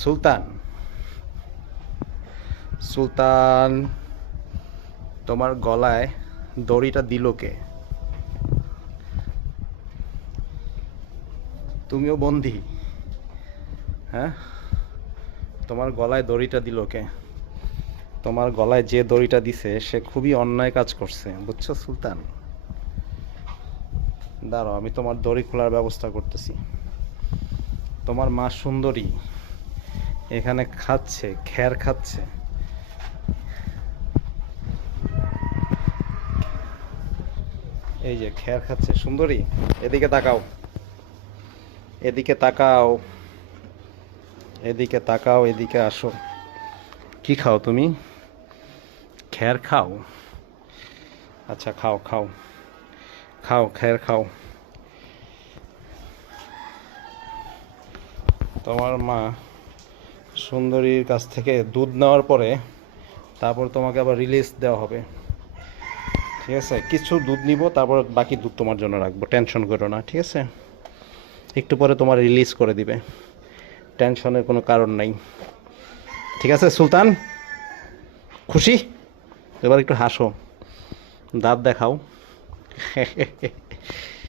সুলতান, সুলতান, তোমার গলায় দড়িটা দিল কে? তুমিও বন্দি? হ্যাঁ, তোমার গলায় দড়িটা দিল কে? তোমার গলায় যে দড়িটা দিছে সে খুবই অন্যায় কাজ করছে, বুঝছো সুলতান? দাঁড়াও, আমি তোমার দড়ি খোলার ব্যবস্থা করতেছি। তোমার মা সুন্দরী এখানে খাচ্ছে, খ্যার খাচ্ছে। এই যে খ্যার খাচ্ছে সুন্দরী। এদিকে তাকাও, এদিকে তাকাও, এদিকে তাকাও, এদিকে আসো। কি খাও তুমি? খ্যার খাও? আচ্ছা, খাও খাও, খাও খ্যার খাও। তোমার মা সুন্দরীর কাছ থেকে দুধ নেওয়ার পরে তারপর তোমাকে আবার রিলিজ দেওয়া হবে, ঠিক আছে? কিছু দুধ নিব, তারপর বাকি দুধ তোমার জন্য রাখবো, টেনশন করো না, ঠিক আছে? একটু পরে তোমার রিলিজ করে দিবে, টেনশনের কোনো কারণ নাই, ঠিক আছে সুলতান? খুশি? এবার একটু হাসো, দাঁত দেখাও।